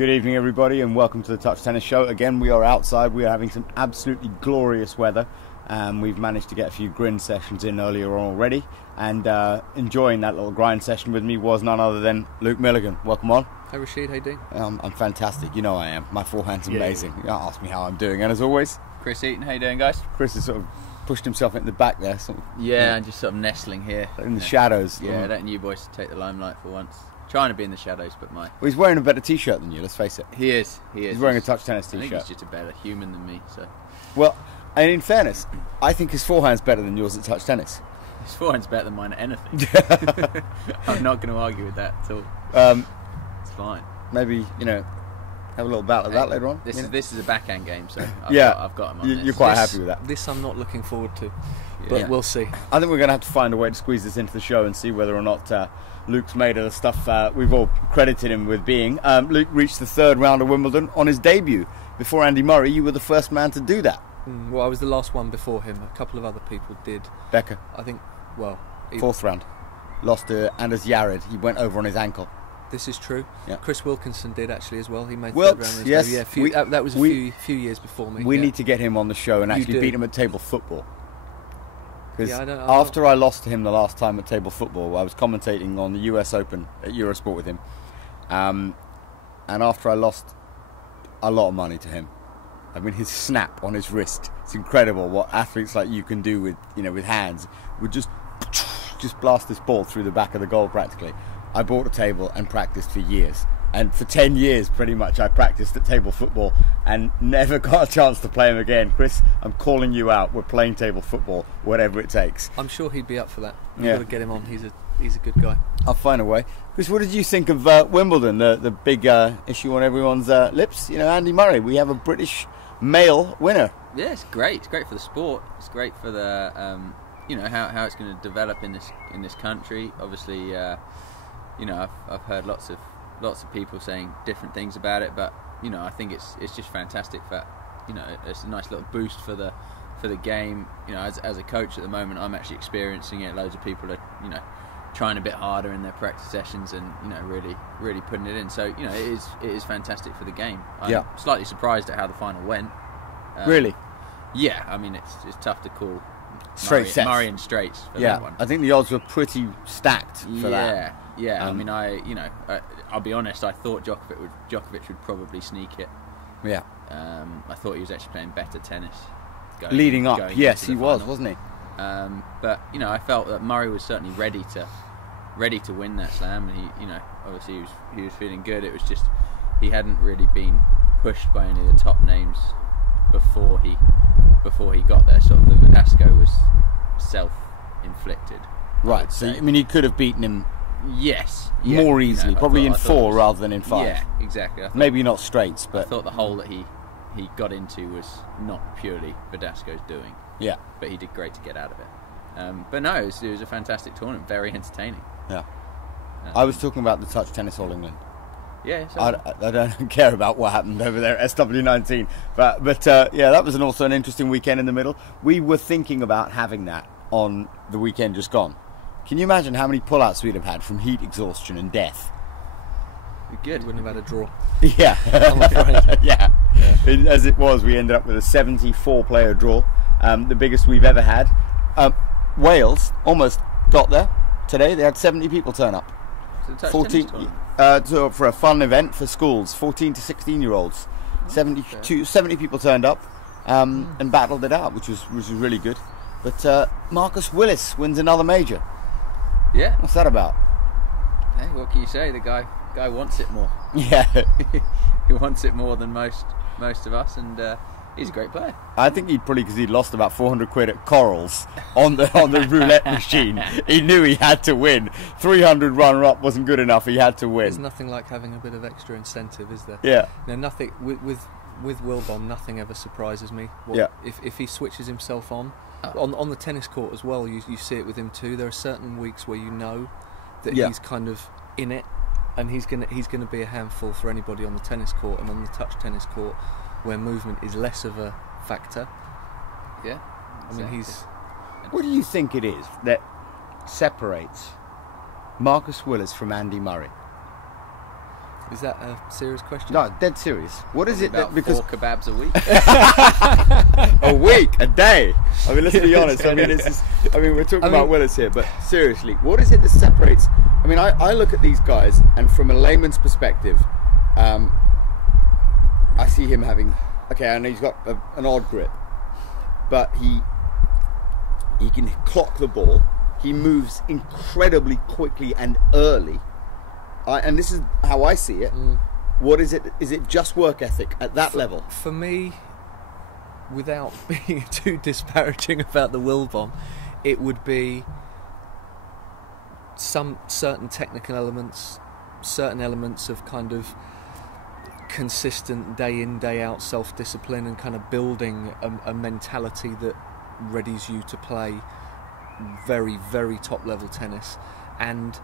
Good evening, everybody, and welcome to the Touch Tennis Show. Again, we are outside. We are having some absolutely glorious weather. We've managed to get a few grind sessions in earlier on already, and enjoying that little grind session with me was none other than Luke Milligan. Welcome on. Hey Rashid, how you doing? I'm fantastic. You know I am. My forehand's amazing. You don't ask me how I'm doing, and as always, Chris Eaton, how you doing, guys? Chris has sort of pushed himself into the back there. Sort of, and just sort of nestling here in the shadows. Yeah, letting you boys take the limelight for once. Trying to be in the shadows, but well, he's wearing a better t-shirt than you, let's face it. He is. He's wearing a touch tennis t-shirt. I think he's just a better human than me. So, well, and in fairness, I think his forehand's better than yours at touch tennis. His forehand's better than mine at anything. I'm not going to argue with that at all. It's fine. Maybe, have a little battle of that later on. This is a backhand game, so I've got him on You're quite happy with that. This I'm not looking forward to, but we'll see. I think we're going to have to find a way to squeeze this into the show and see whether or not Luke's made of the stuff we've all credited him with being. Luke reached the third round of Wimbledon on his debut. Before Andy Murray, you were the first man to do that. Well, I was the last one before him. A couple of other people did. Becker. I think, fourth round. Lost to Anders Yared. He went over on his ankle. This is true. Yeah. Chris Wilkinson did actually as well. He made Wilkes, third round of his yes. debut. Yeah, that was a few years before me. We need to get him on the show and actually beat him at table football. Because after I lost to him the last time at table football, I was commentating on the US Open at Eurosport with him, and after I lost a lot of money to him, I mean his snap on his wrist, it's incredible what athletes like you can do with with hands. Would just blast this ball through the back of the goal practically. I bought a table and practiced for years. And for 10 years, pretty much, I practiced at table football and never got a chance to play him again. Chris, I'm calling you out. We're playing table football, whatever it takes. I'm sure he'd be up for that. We've got to get him on. He's a good guy. I'll find a way. Chris, what did you think of Wimbledon, the big issue on everyone's lips? Andy Murray, we have a British male winner. Yeah, it's great. It's great for the sport. It's great for the, how it's going to develop in this country. Obviously, I've heard lots of people saying different things about it, but I think it's just fantastic for it's a nice little boost for the game. As a coach at the moment, I'm actually experiencing it. Loads of people are trying a bit harder in their practice sessions and really putting it in. So it is fantastic for the game. I'm slightly surprised at how the final went. Really? Yeah, I mean it's tough to call Murray and straights for that one. I think the odds were pretty stacked for that. Yeah, I mean, I'll be honest. I thought Djokovic would probably sneak it. Yeah. I thought he was actually playing better tennis. Leading up, yes, he was, wasn't he? But I felt that Murray was certainly ready to win that slam, and he, obviously he was feeling good. It was just he hadn't really been pushed by any of the top names before he got there. Sort of the Verdasco was self-inflicted. Right. So he could have beaten him. Yes, more easily, probably in 4 rather than in 5. Yeah, exactly. Maybe not straights, but I thought the hole that he got into was not purely Verdasco's doing. Yeah, but he did great to get out of it. But no, it was a fantastic tournament, very entertaining. Yeah, I was talking about the touch tennis All England. Yeah, I don't care about what happened over there at SW19, but that was also an interesting weekend in the middle. We were thinking about having that on the weekend just gone. Can you imagine how many pullouts we'd have had from heat exhaustion and death? Good. We wouldn't have had a draw. Yeah. I'm afraid. Yeah. As it was, we ended up with a 74-player draw, the biggest we've ever had. Wales almost got there today. They had 70 people turn up. 14 for a fun event for schools, 14 to 16-year-olds. 70 people turned up and battled it out, which was really good. But Marcus Willis wins another major. Yeah. What's that about? Hey, what can you say? The guy wants it more. Yeah. He wants it more than most of us, and he's a great player. I think because he'd lost about 400 quid at Corals on the roulette machine. He knew he had to win. 300 runner-up wasn't good enough. He had to win. There's nothing like having a bit of extra incentive, is there? Yeah. Nothing with Wilbon. Nothing ever surprises me. If he switches himself on the tennis court as well, you see it with him too. There are certain weeks where that he's kind of in it, and he's gonna be a handful for anybody on the tennis court and on the touch tennis court, where movement is less of a factor. Yeah, I mean he's. What do you think it is that separates Marcus Willis from Andy Murray? Is that a serious question? No, dead serious. What is it that, because 4 kebabs a week? a week, a day. I mean, let's be honest. I mean, we're talking about Willis here, but seriously, what is it that separates? I mean, I look at these guys, and from a layman's perspective, I see him having. Okay, I know he's got an odd grip, but he can clock the ball. He moves incredibly quickly and early. And this is how I see it. What is it? Is it just work ethic at that level? For me, without being too disparaging about the Wilbon, it would be some certain technical elements, certain elements of kind of consistent day in, day out self-discipline, and kind of building a mentality that readies you to play very, very top level tennis. And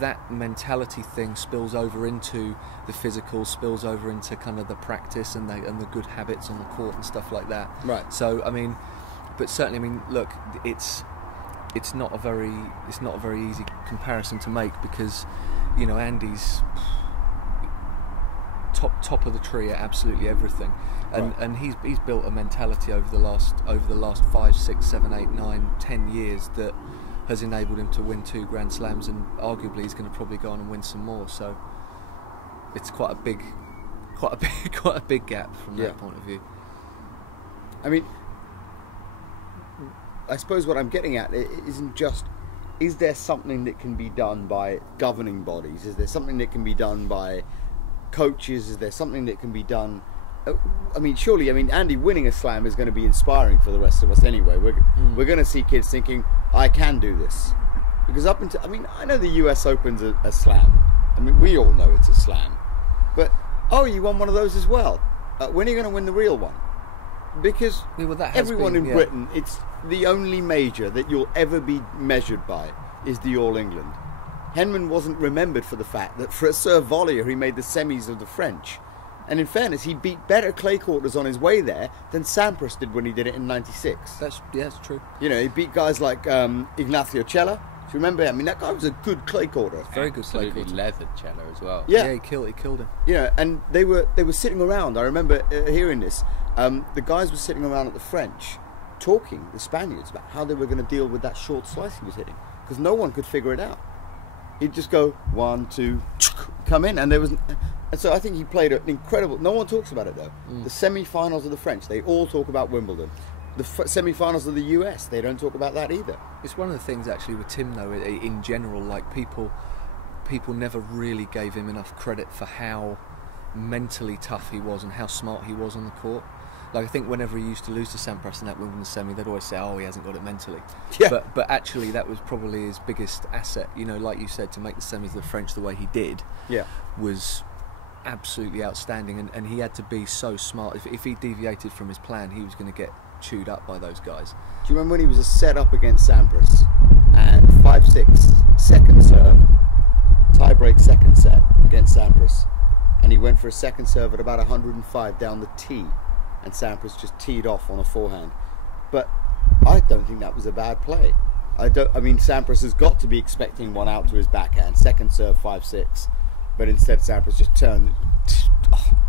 that mentality thing spills over into the physical, spills over into kind of the practice and the good habits on the court and stuff like that. Right. So but certainly, look, it's not a very easy comparison to make, because Andy's top of the tree at absolutely everything, and he's built a mentality over the last 5, 6, 7, 8, 9, 10 years that has enabled him to win 2 Grand Slams, and arguably he's going to probably go on and win some more. So it's quite a big gap from that point of view. I mean, I suppose what I'm getting at isn't just, is there something that can be done by governing bodies? Is there something that can be done by coaches? Is there something that can be done? I mean, surely, Andy winning a slam is going to be inspiring for the rest of us anyway. We're going to see kids thinking, I can do this. Because up until, I know the US Open's a slam. We all know it's a slam. But, you won one of those as well. When are you going to win the real one? Because everyone in Britain, it's the only major that you'll ever be measured by is the All England. Henman wasn't remembered for the fact that for a serve volleyer he made the semis of the French. And in fairness, he beat better clay courters on his way there than Sampras did when he did it in '96. That's true. He beat guys like Ignacio Cella. Do you remember him? That guy was a good clay courter. Very good clay courter. Leathered Cella as well. Yeah, he killed him. And they were sitting around. I remember hearing this. The guys were sitting around at the French, talking, the Spaniards, about how they were going to deal with that short slice he was hitting, because no one could figure it out. He'd just go 1, 2, come in, and there was. And so I think he played an incredible. No one talks about it though. The semi-finals of the French, they all talk about Wimbledon. The semi-finals of the US, they don't talk about that either. It's one of the things actually with Tim though. In general, like people never really gave him enough credit for how mentally tough he was and how smart he was on the court. Like, I think whenever he used to lose to Sampras in that Wimbledon semi, they'd always say, he hasn't got it mentally. Yeah. But actually, that was probably his biggest asset. Like you said, to make the semis of the French the way he did, was absolutely outstanding. And he had to be so smart. If he deviated from his plan, he was going to get chewed up by those guys. Do you remember when he was a set up against Sampras and 5-6 second serve, tie-break second set against Sampras, and he went for a second serve at about 105 down the tee, and Sampras just teed off on a forehand. But I don't think that was a bad play. Sampras has got to be expecting one out to his backhand, second serve 5-6, but instead Sampras just turned,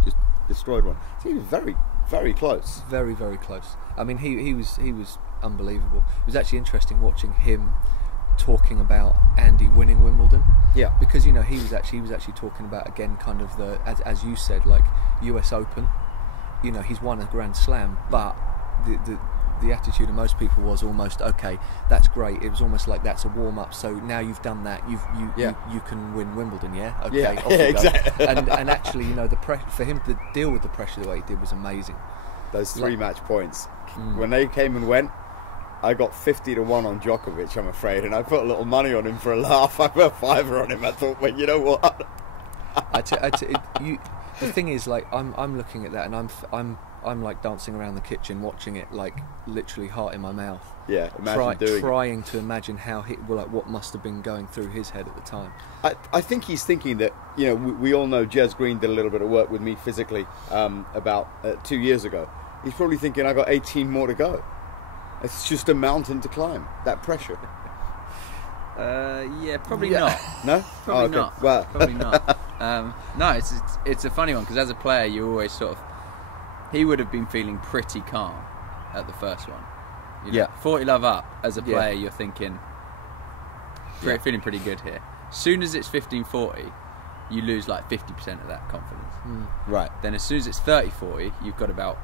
just destroyed one. So he was very, very close. Very, very close. He was unbelievable. It was actually interesting watching him talking about Andy winning Wimbledon. Yeah. Because he was actually talking about, again, kind of the, as you said, like US Open. He's won a Grand Slam, but the attitude of most people was almost, okay, that's great. It was almost like that's a warm up. So now you've done that, you can win Wimbledon, yeah. Okay, off you go. Exactly. And actually, the for him to deal with the pressure the way he did was amazing. Those 3 match points, when they came and went, I got 50-1 on Djokovic, I'm afraid, and I put a little money on him for a laugh. I put a $5 on him. I thought, well, you know what? The thing is, like, I'm looking at that, and I'm like dancing around the kitchen watching it, like literally heart in my mouth. Yeah, trying to imagine how what must have been going through his head at the time. I think he's thinking that, we all know Jez Green did a little bit of work with me physically about 2 years ago. He's probably thinking, I got 18 more to go. It's just a mountain to climb, that pressure. Probably not. No? Probably not. Well, probably not. No, it's a funny one because as a player, you always sort of. He would have been feeling pretty calm at the first one. You know, 40 love up as a player, you're thinking, feeling pretty good here. Soon as it's 15-40, you lose like 50% of that confidence. Right. Then as soon as it's 30-40, you've got about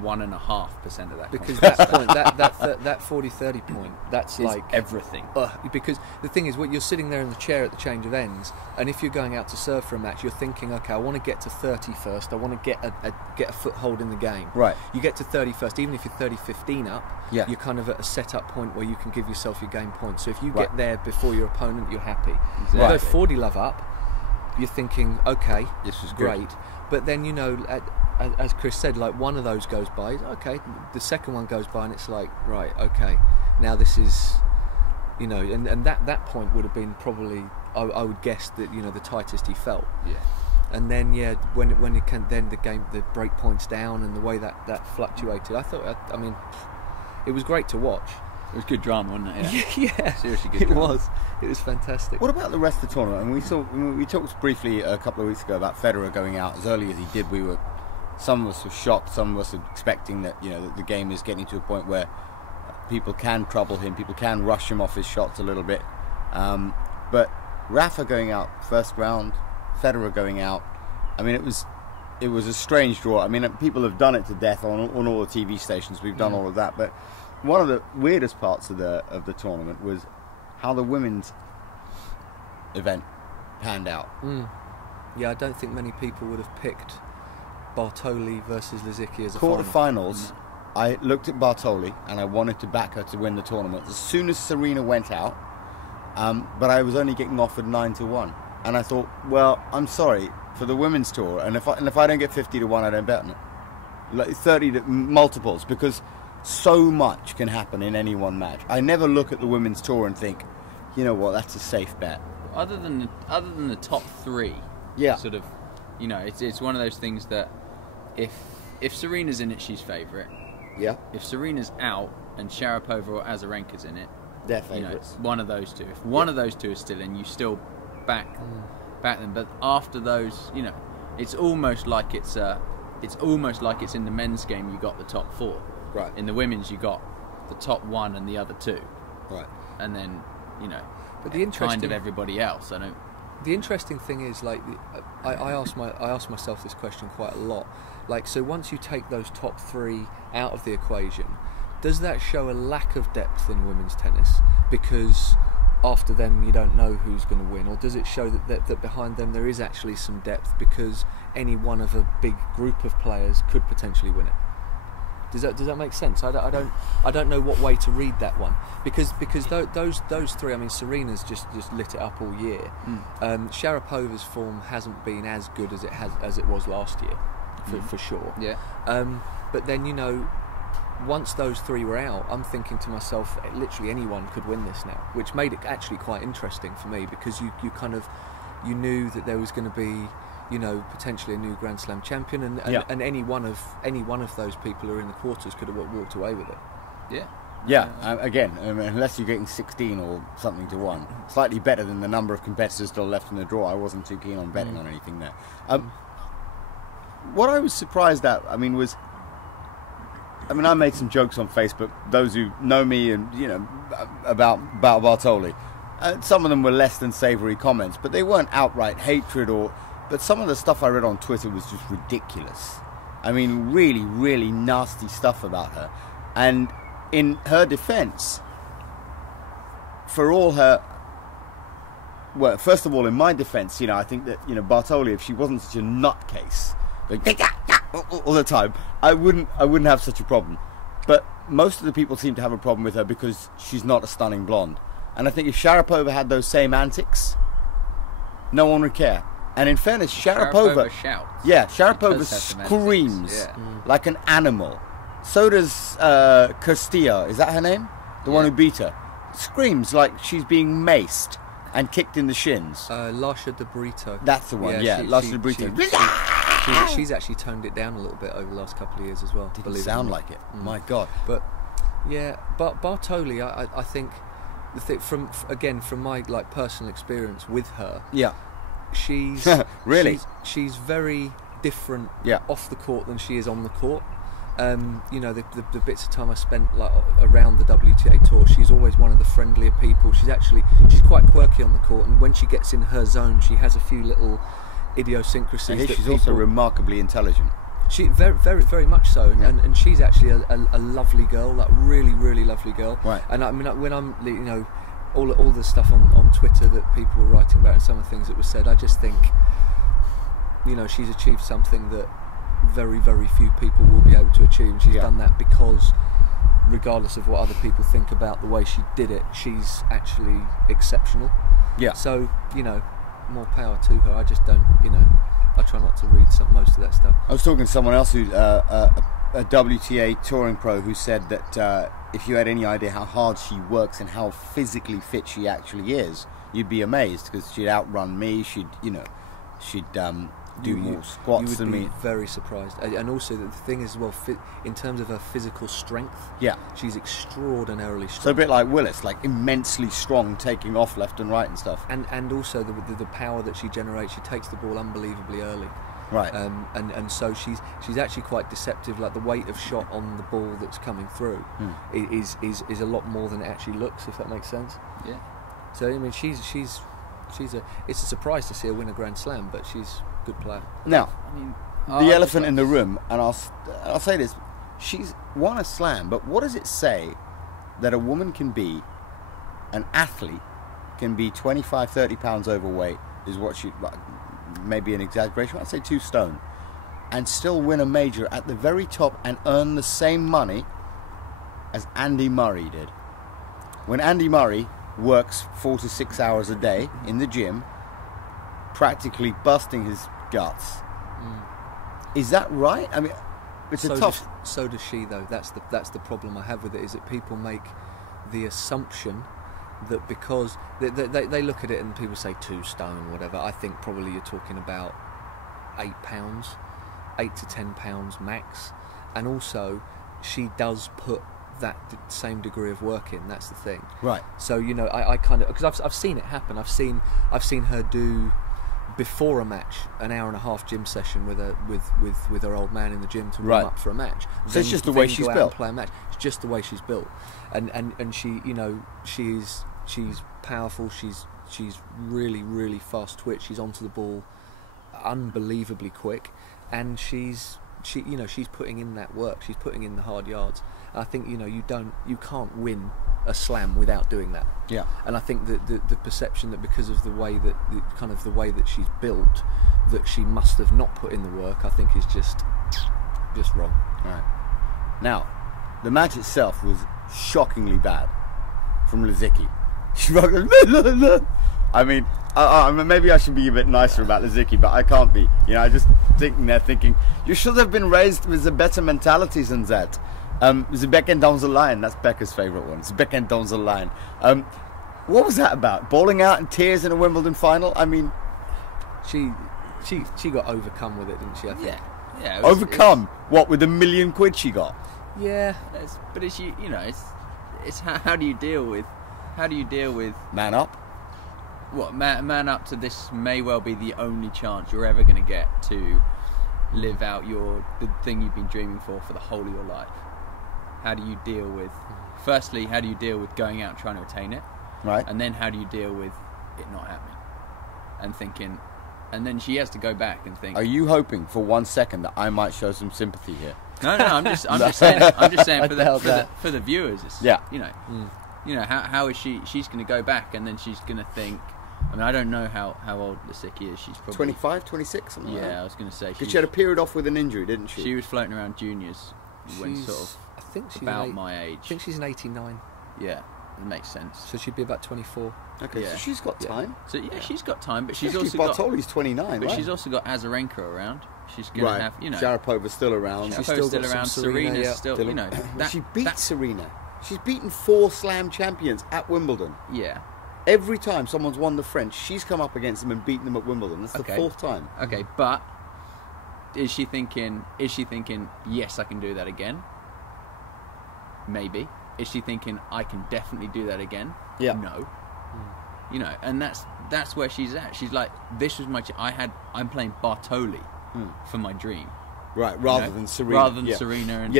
1.5% of that. Because that point, that 40-30 point, that's is like everything. Because the thing is, you're sitting there in the chair at the change of ends, and if you're going out to serve for a match, you're thinking, okay, I want to get to 30 first. I want to get a foothold in the game. Right. You get to 30 first, even if you're 30-15 up. Yeah. You're kind of at a set-up point where you can give yourself your game points. So if you get there before your opponent, you're happy. Exactly. You go 40 love up, you're thinking, okay, this is great. But then, you know, as Chris said, like one of those goes by, okay, the second one goes by and it's like, right, okay, now this is, you know, and that point would have been probably, I would guess that, you know, the tightest he felt. Yeah. And then, when it can, then the break points down and the way that fluctuated, I mean, it was great to watch. It was good drama, wasn't it? Yeah. Seriously good drama. It was fantastic. What about the rest of the tournament? And we talked briefly a couple of weeks ago about Federer going out as early as he did. Some of us were shocked, some of us were expecting that, you know, that the game is getting to a point where people can trouble him, people can rush him off his shots a little bit. But Rafa going out first round, Federer going out, I mean, it was a strange draw. I mean, people have done it to death on all the TV stations. We've done all of that, but one of the weirdest parts of the tournament was how the women's event panned out. Yeah, I don't think many people would have picked Bartoli versus Lisicki as a quarterfinals. I looked at Bartoli and I wanted to back her to win the tournament as soon as Serena went out, but I was only getting offered 9-1, and I thought, well, I'm sorry for the women's tour, and if I don't get 50-1, I don't bet on it. Like 30 multiples, because so much can happen in any one match. I never look at the women's tour and think, you know what, that's a safe bet. Other than the top three, sort of, you know, it's one of those things that if Serena's in it, she's favourite. Yeah. If Serena's out and Sharapova or Azarenka's in it, they're favourites. You know, one of those two. If one of those two is still in, you still back them. But after those, you know, it's almost like it's in the men's game. You got the top four. Right. In the women's, you got the top one and the other two. Right. And then, you know, but the kind of everybody else. I don't. The interesting thing is, like, I ask myself this question quite a lot. Like, so once you take those top three out of the equation, does that show a lack of depth in women's tennis because after them you don't know who's going to win, or does it show that behind them there is actually some depth because any one of a big group of players could potentially win it? Does that make sense? I don't know what way to read that one, because those three. I mean, Serena's just lit it up all year. Sharapova's form hasn't been as good as it was last year, for sure. Yeah. But then, you know, once those three were out, I'm thinking to myself, literally anyone could win this now, which made it actually quite interesting for me, because you knew that there was going to be, you know, potentially a new Grand Slam champion, and any one of those people who are in the quarters could have walked away with it. Yeah. Yeah. Again, unless you're getting 16 or something to 1, slightly better than the number of competitors still left in the draw. I wasn't too keen on betting on anything there. What I was surprised at, I made some jokes on Facebook. Those who know me and, you know, about Bartoli, some of them were less than savoury comments, but they weren't outright hatred But some of the stuff I read on Twitter was just ridiculous. I mean, really, really nasty stuff about her. And in her defence, for all her... Well, first of all, in my defence, you know, I think that, you know, Bartoli, if she wasn't such a nutcase, like, all the time, I wouldn't have such a problem. But most of the people seem to have a problem with her because she's not a stunning blonde. And I think if Sharapova had those same antics, no one would care. And in fairness, Sharapova shouts. Yeah, Sharapova screams like an animal. So does Castilla, is that her name? The one who beat her. Screams like she's being maced and kicked in the shins. Lasha de Brito. That's the one, Lasha de Brito. She's actually toned it down a little bit over the last couple of years as well. Didn't sound like it. My God. But yeah, but Bartoli, I think from my like personal experience with her. Yeah. she's really she's very different off the court than she is on the court. You know, the bits of time I spent like around the WTA tour, she's always one of the friendlier people. She's quite quirky on the court, and when she gets in her zone, she has a few little idiosyncrasies. And she's also remarkably intelligent. She very much so, and she's actually a lovely girl, like really lovely girl. Right. And I mean, when I'm, you know, all the stuff on Twitter that people were writing about and some of the things that were said, I just think, you know, she's achieved something that very few people will be able to achieve, and she's done that because, regardless of what other people think about the way she did it, she's actually exceptional. Yeah. So, you know, more power to her. I just don't, you know, I try not to read most of that stuff. I was talking to someone else who's a WTA touring pro who said that if you had any idea how hard she works and how physically fit she actually is, you'd be amazed, because she'd outrun me. She'd do more squats than me. You would be very surprised. And also the thing is, well, in terms of her physical strength, she's extraordinarily strong. So a bit like Willis, like immensely strong, taking off left and right and stuff. And also the power that she generates. She takes the ball unbelievably early. Right. And so she's actually quite deceptive. Like the weight of shot on the ball that's coming through is a lot more than it actually looks, if that makes sense. Yeah. So I mean, it's a surprise to see her win a Grand Slam, but she's a good player. Now, I mean, the elephant in the room, and I'll say this: she's won a slam, but what does it say that a woman can be, an athlete, can be 25, 30 pounds overweight, is what she, maybe an exaggeration, I'd say 2 stone, and still win a major at the very top and earn the same money as Andy Murray did? When Andy Murray works 4 to 6 hours a day in the gym, practically busting his guts. Is that right? I mean, it's tough. So does she, though. That's the problem I have with it, is that people make the assumption that because they look at it and people say 2 stone, whatever. I think probably you're talking about 8 pounds, 8 to 10 pounds max. And also, she does put that same degree of work in. That's the thing. Right. So, you know, I kind of, because I've seen it happen. I've seen her do, before a match, an hour and a half gym session with her old man in the gym to warm up for a match. So it's just the way she's built. Play a match. It's just the way she's built, and she, you know, she's powerful. She's really fast twitch. She's onto the ball unbelievably quick, and she's putting in that work. She's putting in the hard yards. And I think, you know, you can't win a slam without doing that. Yeah. And I think that the perception that because of the way that she's built, that she must have not put in the work, I think is just wrong. Right. Now, the match itself was shockingly bad from Lizicki. I mean, maybe I should be a bit nicer about Lizicki, but I can't be. You know, I just thinking you should have been raised with a better mentality than that. The back end down the line, that's Becca's favourite one. It's back end down the line. What was that about? Bawling out in tears in a Wimbledon final? I mean, she got overcome with it, didn't she? I think. Yeah. Overcome? What, with £1 million she got? Yeah. But it's, you know, it's how do you deal with man up? What, man up to this may well be the only chance you're ever going to get to live out the thing you've been dreaming for the whole of your life. How do you deal with, firstly, how do you deal with going out and trying to attain it? Right. And then how do you deal with it not happening? And thinking, and then she has to go back and think. Are you hoping for 1 second that I might show some sympathy here? No, I'm just saying for the viewers. It's, you know, how is she's going to go back and then she's going to think. I mean, I don't know how old Lizicki is. She's probably 25, 26, something like that. Yeah, I was going to say. Because she had a period off with an injury, didn't she? She was floating around juniors when sort of about my age. I think she's an 89. Yeah, it makes sense. So she'd be about 24. Okay, yeah. So she's got time. So she's got time, but she's also Bartoli's 29, but right? she's also got Azarenka around. She's going to have, you know, Sharapova's still around. She's still around. Serena's still, you know. She beat Serena. She's beaten 4 slam champions at Wimbledon. Yeah. Every time someone's won the French, she's come up against them and beaten them at Wimbledon. That's the 4th time. Okay, but is she thinking, yes, I can do that again? Maybe. Is she thinking, I can definitely do that again? Yeah. No. You know, and that's where she's at. She's like, this was I'm playing Bartoli for my dream. Right, rather than Serena. Rather than Serena and,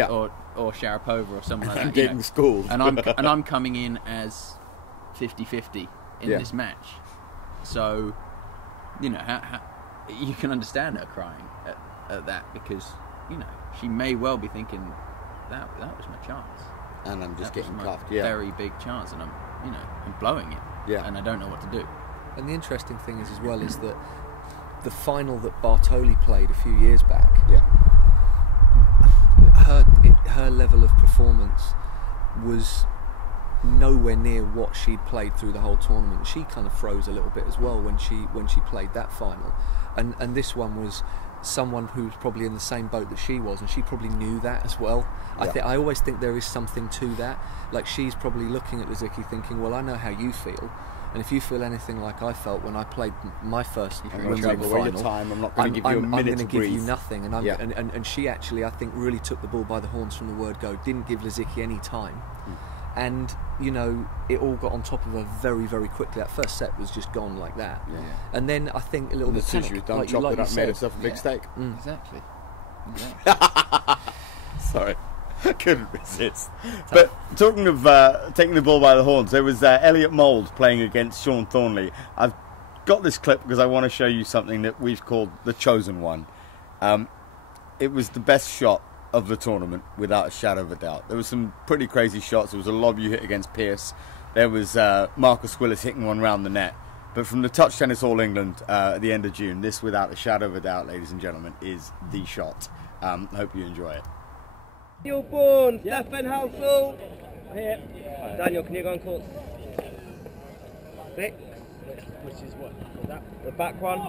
or Sharapova or someone like that. And getting schooled. And I'm coming in as 50-50 in this match. So, you know, how you can understand her crying at that, because, you know, she may well be thinking, that was my chance. And I'm just getting cuffed. Very big chance, and I'm blowing it. Yeah. And I don't know what to do. And the interesting thing is, as well, is that the final that Bartoli played a few years back, her level of performance was nowhere near what she'd played through the whole tournament. She kind of froze a little bit as well when she played that final, and this one was someone who was probably in the same boat that she was, and she probably knew that as well. I always think there is something to that. Like, she's probably looking at Lisicki thinking, well, I know how you feel, and if you feel anything like I felt when I played my first women's final, I'm not going to give you a minute to breathe. I'm going to give you nothing. And she actually, I think, really took the bull by the horns from the word go. Didn't give Lisicki any time. And, you know, it all got on top of her very, very quickly. That first set was just gone like that. Yeah. And then I think a little bit panic. She was done, chopped it up, made herself a big steak. Exactly. Sorry. I couldn't resist. But talking of taking the bull by the horns, there was Elliot Mould playing against Sean Thornley. I've got this clip because I want to show you something that we've called the chosen one. It was the best shot of the tournament, without a shadow of a doubt. There was some pretty crazy shots. There was a lob you hit against Pearce. There was Marcus Willis hitting one round the net. But from the Touch Tennis All England at the end of June, this, without a shadow of a doubt, ladies and gentlemen, is the shot. I hope you enjoy it. Daniel Bourne, Stefan Housel. Here. Daniel, can you go on court? Nick? Which is what? The back one.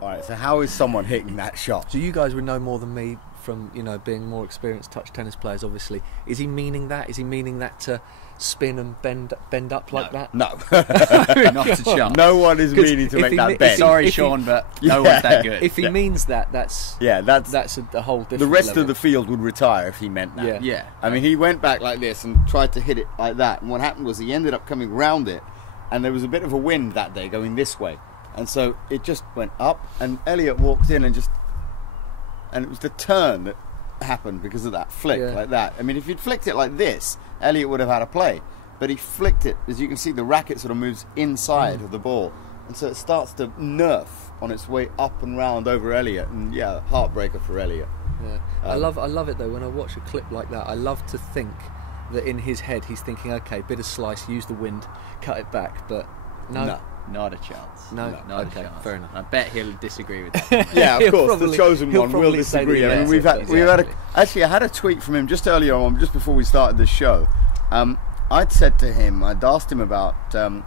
Alright, so how is someone hitting that shot? So you guys would know more than me from, you know, being more experienced touch tennis players, obviously. Is he meaning that? Is he meaning that to spin and bend up like that? No. Not a chance. No one is meaning to make that bend. Sorry, Sean, but no one's that good. If he means that, that's a whole different The rest level. of the field would retire if he meant that. Yeah. I mean, he went back like this and tried to hit it like that, and what happened was he ended up coming round it, and there was a bit of a wind that day going this way. And so it just went up, and Elliot walked in and it was the turn that happened because of that flick, like that. I mean, if you'd flicked it like this, Elliot would have had a play. But he flicked it, as you can see, the racket sort of moves inside of the ball. And so it starts to nerf on its way up and round over Elliot. And yeah, heartbreaker for Elliot. Yeah. I love it though, when I watch a clip like that. I love to think that in his head he's thinking, okay, bit of slice, use the wind, cut it back, but no. Not a chance. No, not okay, a chance. fair enough. I bet he'll disagree with that. Yeah, of course, the chosen one will disagree. I mean, actually, I had a tweet from him just earlier on, just before we started this show. I'd said to him, I'd asked him about.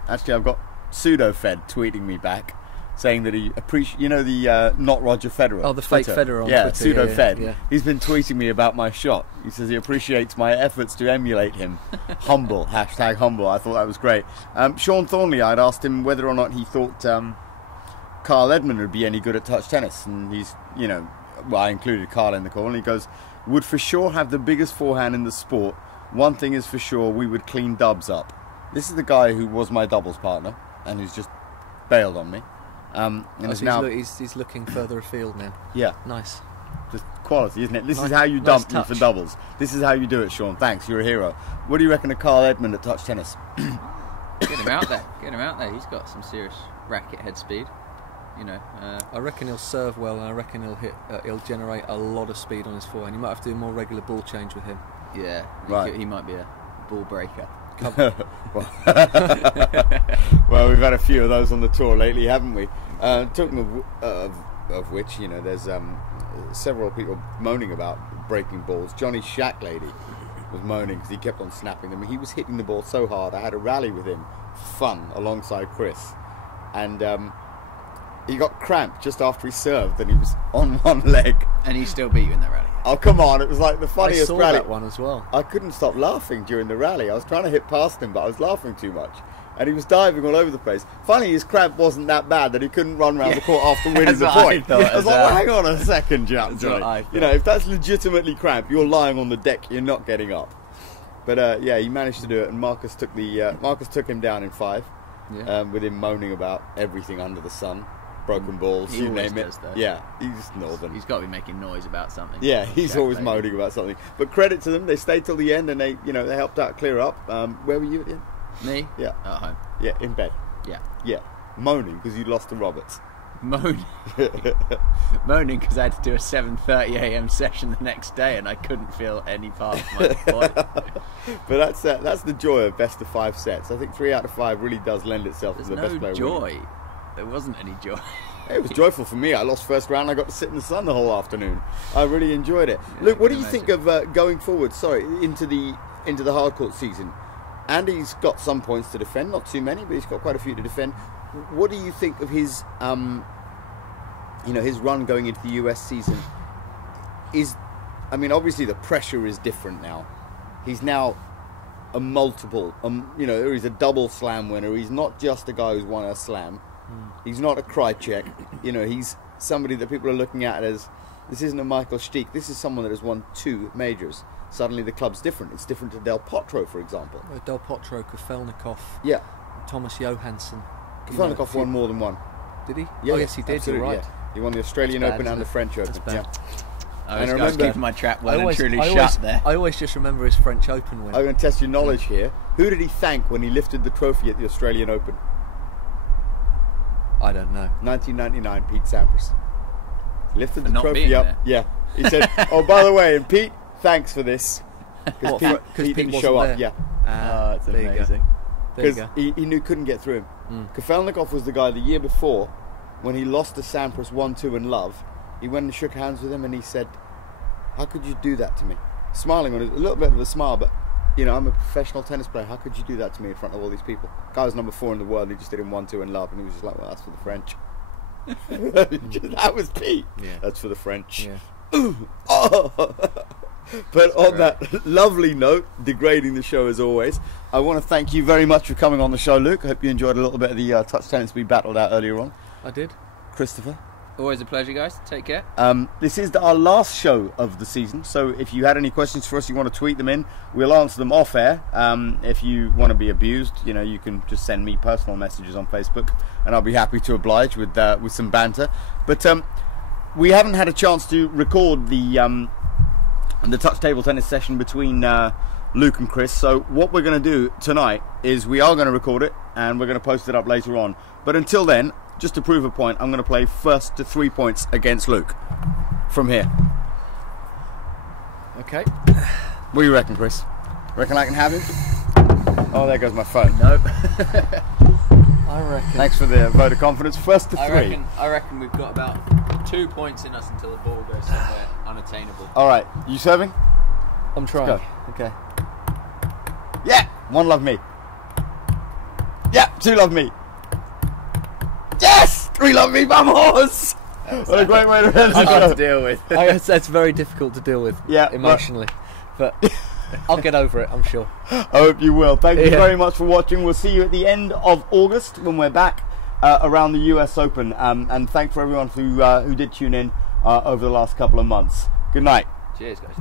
Actually, I've got pseudo-Fed tweeting me back, saying that he appreciates, you know, the not Roger Federer. Oh, the fake Federer on Twitter. Pseudo-Fed. Yeah. He's been tweeting me about my shot. He says he appreciates my efforts to emulate him. Humble, hashtag humble. I thought that was great. Sean Thornley, I'd asked him whether or not he thought Carl Edmund would be any good at touch tennis. And he's, you know, well, I included Carl in the call, and he goes, would for sure have the biggest forehand in the sport. One thing is for sure, we would clean dubs up. This is the guy who was my doubles partner, and who's just bailed on me. And he's looking further afield now. Yeah. Nice. Just quality, isn't it? This is how you dump me for doubles. This is how you do it, Sean. Thanks, you're a hero. What do you reckon of Carl Edmund at touch tennis? Get him out there. Get him out there. He's got some serious racket head speed. You know. I reckon he'll serve well, and I reckon he'll generate a lot of speed on his forehand. You might have to do a more regular ball change with him. Yeah. Right. He might be a ball breaker. Well, we've had a few of those on the tour lately, haven't we? Talking of which, you know, there's several people moaning about breaking balls. Johnny Shacklady was moaning because he kept on snapping them. He was hitting the ball so hard. I had a rally with him, fun, alongside Chris, and he got cramped just after he served, and he was on one leg. And he still beat you in that rally. Oh, come on. It was like the funniest I saw rally. that one as well. I couldn't stop laughing during the rally. I was trying to hit past him, but I was laughing too much. And he was diving all over the place. Finally, his cramp wasn't that bad that he couldn't run around the court after winning the point. I was like, well, hang on a second, Johnny. You know, if that's legitimately cramp, you're lying on the deck, you're not getting up. But yeah, he managed to do it, and Marcus took him down in 5, with him moaning about everything under the sun, broken balls, you name it. Yeah, he's northern. He's got to be making noise about something. Yeah, he's always moaning about something. But credit to them, they stayed till the end, and they helped out clear up. Where were you at the end? Me? Yeah. At home. Yeah, in bed. Yeah. Yeah. Moaning because you lost to Roberts. Moaning because I had to do a 7:30 a.m. session the next day and I couldn't feel any part of my body. But that's the joy of best of 5 sets. I think 3 out of 5 really does lend itself to the best player. Joy. There wasn't any joy. It was joyful for me. I lost first round. I got to sit in the sun the whole afternoon. I really enjoyed it. Yeah, Luke, what do you think of going forward? Sorry, into the hardcourt season. Andy's got some points to defend, not too many, but he's got quite a few to defend. What do you think of his, his run going into the US season? Obviously the pressure is different now. He's now a multiple, he's a double slam winner. He's not just a guy who's won a slam. He's not a Krajicek. He's somebody that people are looking at as, this isn't a Michael Stich. This is someone that has won 2 majors. Suddenly the club's different. It's different to Del Potro, for example. Del Potro, Kafelnikov, Thomas Johansson. Kafelnikov won more than one. Did he? Yeah, yes, he did. You're right. Yeah. He won the Australian Open and the French Open. Yeah. I was keeping my trap well and truly shut there. I always just remember his French Open win. I'm going to test your knowledge here. Who did he thank when he lifted the trophy at the Australian Open? I don't know. 1999, Pete Sampras. Lifted the trophy up. There. Yeah. He said, oh, by the way, and Pete, thanks for this. Because Pete didn't show up. There. Yeah. That's amazing. Because he knew couldn't get through him. Kafelnikov was the guy the year before when he lost to Sampras 1-2 in love. He went and shook hands with him and he said, how could you do that to me? Smiling on it, a little bit of a smile, but I'm a professional tennis player. How could you do that to me in front of all these people? Guy was number 4 in the world. He just did him 1-2 in love, and he was just like, well, that's for the French. That was Pete. Yeah. That's for the French. Yeah. But on that lovely note, degrading the show as always, I want to thank you very much for coming on the show, Luke. I hope you enjoyed a little bit of the touch tennis we battled out earlier on. I did. Christopher? Always a pleasure, guys. Take care. This is our last show of the season, so if you had any questions for us, you want to tweet them in, we'll answer them off air. If you want to be abused, you can just send me personal messages on Facebook, and I'll be happy to oblige with some banter. But we haven't had a chance to record the touch table tennis session between Luke and Chris, so what we're going to do tonight is we are going to record it, and we're going to post it up later on. But until then, just to prove a point, I'm going to play first to 3 points against Luke from here. Okay. What do you reckon, Chris? Reckon I can have him? Oh, there goes my phone. Nope. I reckon. Thanks for the vote of confidence. First to 3. I reckon we've got about 2 points in us until the ball goes somewhere unattainable. All right, you serving? I'm trying. Let's go. Okay. Yeah, 1 love me. Yeah, 2 love me. Yes! 3 love me, vamos! What a great way to end the show. To deal with. That's very difficult to deal with emotionally. But I'll get over it, I'm sure. I hope you will. Thank you very much for watching. We'll see you at the end of August when we're back around the US Open. And thanks for everyone who did tune in over the last couple of months. Good night. Cheers, guys.